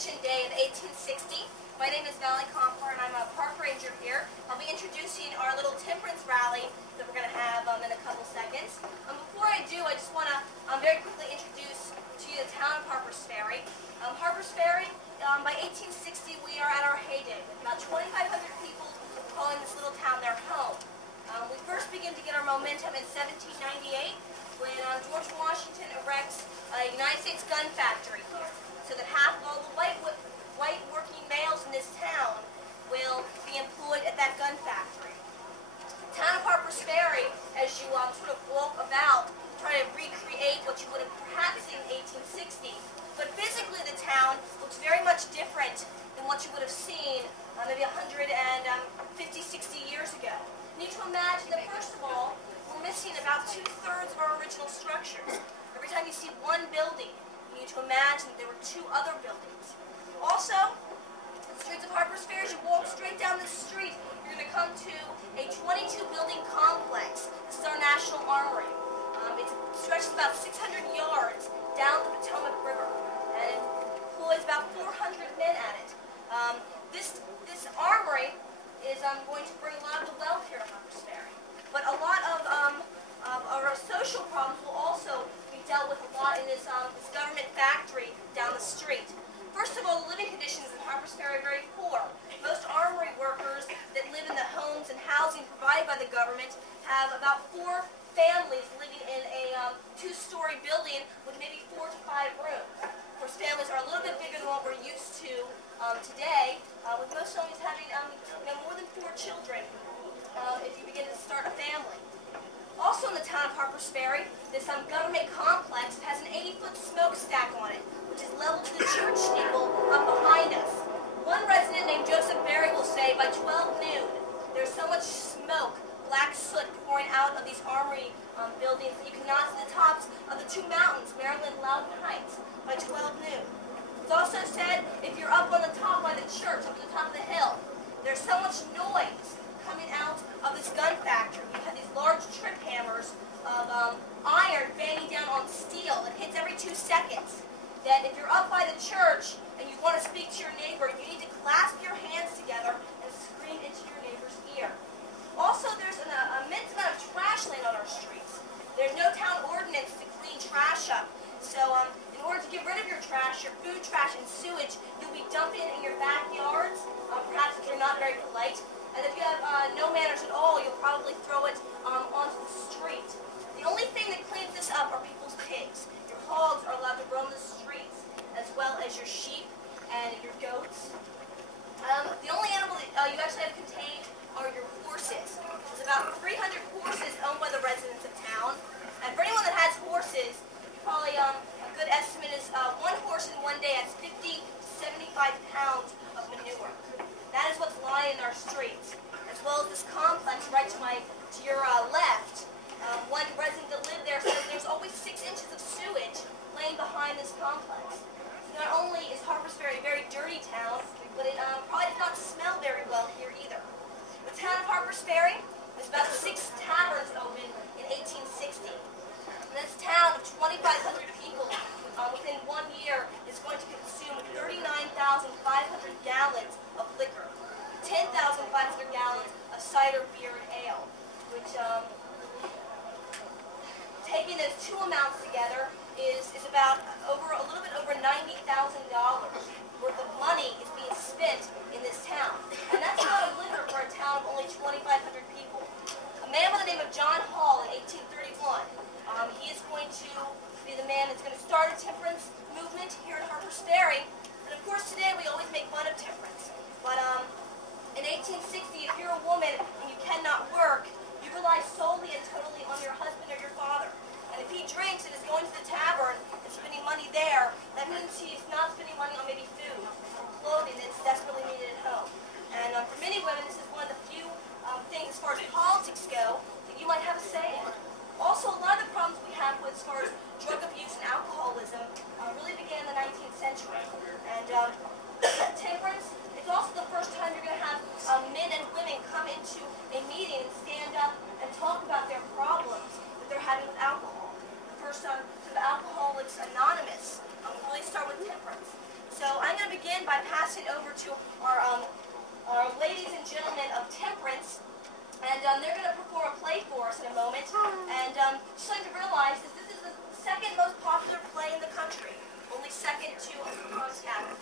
Election Day of 1860. My name is Harper, and I'm a park ranger here. I'll be introducing our little temperance rally that we're going to have in a couple seconds. Before I do, I just want to very quickly introduce to you the town of Harper's Ferry. Harper's Ferry, by 1860, we are at our heyday, with about 2,500 people calling this little town their home. We first begin to get our momentum in 1798 when George Washington erects a United States gun factory here, so that half of all the white working males in this town will be employed at that gun factory. The town of Harper's Ferry, as you sort of walk about, try to recreate what you would have perhaps seen in 1860, but physically the town looks very much different than what you would have seen maybe 150, 60 years ago. You need to imagine that, first of all, we're missing about 2/3 of our original structures. Every time you see one building, you need to imagine that there were two other buildings. Also, the streets of Harper's Ferry, as you walk straight down this street, you're going to come to a 22-building complex. This is our National Armory. It stretches about 600 yards down the Potomac River, and it employs about 400 men at it. This armory is going to bring a lot of the wealth here to Harper's Ferry. But a lot of our social problems will also be dealt with a lot in this government factory down the street. First of all, the living conditions in Harper's Ferry are very poor. Most armory workers that live in the homes and housing provided by the government have about 4 families living in a 2-story building with maybe 4 to 5 rooms. Of course, families are a little bit bigger than what we're used to today, with most families having more than 4 children if you begin to start a family. Also in the town of Harper's Ferry, this government complex has an 80-foot smokestack on it, which is level to the church steeple up behind us. One resident named Ferry will say by 12 noon, there's so much smoke, black soot pouring out of these armory buildings that you cannot see the tops of the 2 mountains, Maryland and Loudon Heights, by 12 noon. It's also said if you're up on the top by the church, up at the top of the hill, there's so much noise coming out of this gun factory. You have these large trip hammers of iron banging down on steel that hits every 2 seconds. That if you're up by the church and you want to speak to your neighbor, you need to clasp your hands together and scream into your neighbor's ear. Also, there's an immense amount of trash laying on our streets. There's no town ordinance to clean trash up. So in order to get rid of your trash, your food trash and sewage, you'll be dumping it in your backyards, perhaps if you're not very polite. And if you have no manners at all, you'll probably throw it onto the street. The only thing that cleans this up are people's pigs. Your hogs are allowed to roam the streets, as well as your sheep and your goats. The only animal that you actually have contained are your horses. There's about 300 horses owned by the residents of town. And for anyone that has horses, probably a good estimate is 1 horse in one day has 50 to 75 pounds of manure. That is what's lying in our streets, as well as this complex right to your left. One resident that lived there says there's always 6 inches of sewage laying behind this complex. So not only is Harper's Ferry a very dirty town, but it probably does not smell very well here either. The town of Harper's Ferry is about 6 taverns open in 1860. And this town of 2,500 people within 1 year is going to consume 39,500 gallons of liquor, 10,500 gallons of cider, beer, and ale, which, taking those 2 amounts together, is about a little bit over $90,000 worth of money is being spent in this town. And that's a lot of liquor for a town of only 2,500 people. A man by the name of John Hall in 1831, he is going to be the man that's going to start a temperance movement here in Harper's Ferry. And of course today we always make fun of temperance. But in 1860, if you're a woman and you cannot work, you rely solely and totally on your husband or your father. And if he drinks and is going to the tavern and spending money there, that means he's not spending money on maybe food or clothing that's desperately needed at home. And for many women, this is one of the few things as far as politics go that you might have a say in. Also, a lot of the problems we have with as far as drug abuse and alcoholism really began in the 19th century. And temperance, it's also the first time you're going to have men and women come into a meeting and stand up and talk about their problems that they're having with alcohol. The first sort of Alcoholics Anonymous will really start with temperance. So I'm going to be begin by passing over to our ladies and gentlemen of temperance, and they're going to perform a play for us in a moment. And just like to realize is this is the second most popular play in the country, only second to Uncle Tom's Cabin.